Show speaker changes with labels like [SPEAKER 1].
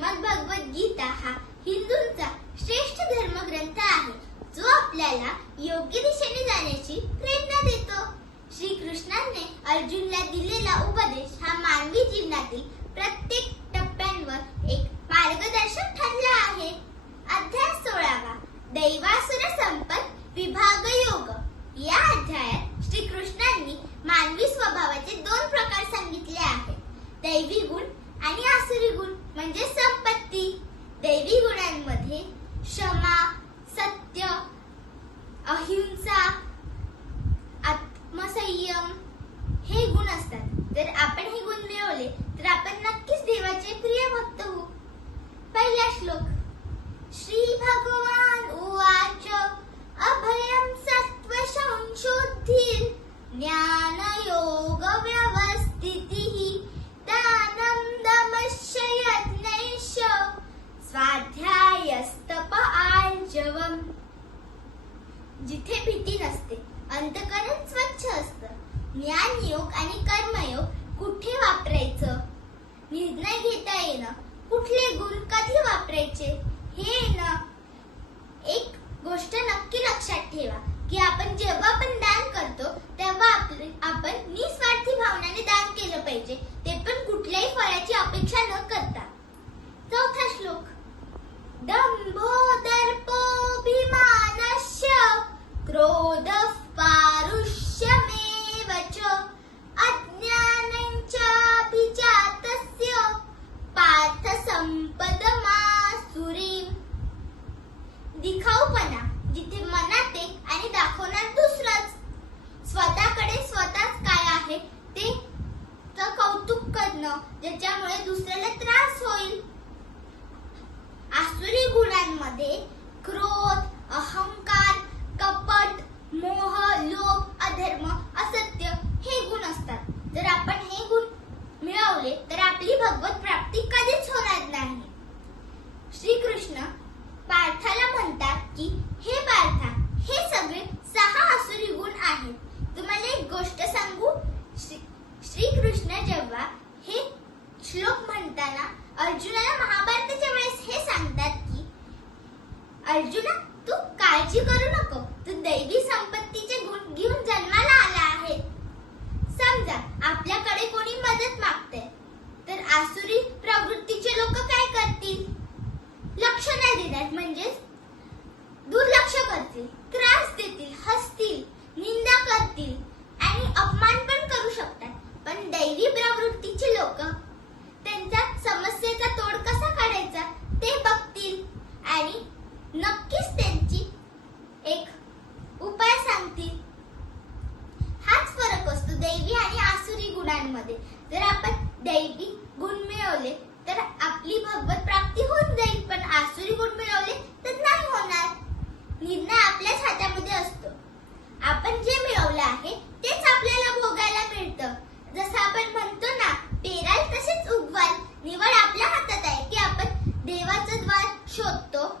[SPEAKER 1] श्रीमद भगवत गीता हा हिंदूंचा श्रेष्ठ धर्मग्रंथ आहे जो आपल्याला योग्य दिशेने जाण्याची प्रेरणा देतो. श्री कृष्णाने अर्जुनला दिलेला उपदेश हा मानवी जीवनातील प्रत्येक टप्प्यांवर एक मार्गदर्शक ठरला आहे. अध्याय सोळावा दैवासुर संपत विभाग योग. या अध्यायात श्री कृष्णांनी मानवी स्वभावाचे दोन प्रकार सांगितले आहेत. दैवी गुण आणि आसुरी गुण म्हणजे संपत्ती. दैवी गुणांमध्ये क्षमा सत्य जिथे भीती नसते अंतकरण स्वच्छ असतं. ज्ञानयोग आणि कर्मयोग कुठे वापरायचं? निर्णय घेता येणं. कुठले गुण कधी वापरायचे? हे ना एक गोष्ट नक्की लक्षात ठेवा की आपण जेव्हा पण दान करतो तेव्हा आपले आपण निस्वार्थी भावनाने दान केलं पाहिजे ते पण कुठल्याही फळाची अपेक्षा न करता चौथा श्लोक दंभो दर्पोऽभिमानश्च क्रोधः पारुष्यमेव च अज्ञानं चाभिजातस्य पार्थ संपदमासुरीम् दिखाऊपणा जिथे मनात एक आणि दाखवणार दुसरंच स्वतःकडे स्वतःच काय आहे ते चं कौतुक करणं ज्याच्यामुळे दुसऱ्याला त्रास होईल आसुरी गुणांमध्ये क्रोध अहंकार कपट मोह लोभ अधर्म असत्य हे गुण असतात जर आपण हे गुण मिळवले तर आपली भगवत प्राप्ती कधीच होणार नाही श्रीकृष्ण पार्थाला म्हणतात की हे पार्था हे सगळे सहा आसुरी गुण आहेत तुम्हाला एक गोष्ट सांगू श्री- श्रीकृष्ण जेव्हा हे श्लोक म्हणताना अर्जुनाला महाभारताच्या वेळेस हे सांगतात की अर्जुना तू काळजी करू नको. दैवी आणि आसुरी गुणांमध्ये. जर आपण दैवी गुण मिळवले तर आपली भगवत प्राप्ती होऊन जाईल. पण आसुरी गुण मिळवले तर नाही होणार. निर्णय आपल्याच हातामध्ये असतो. आपण जे मिळवलं आहे तेच आपल्याला भोगायला मिळतं. जसं आपण म्हणतो ना पेराल तसेच उगवाल. निवड आपल्या हातात आहे की आपण देवाचं द्वार शोधतो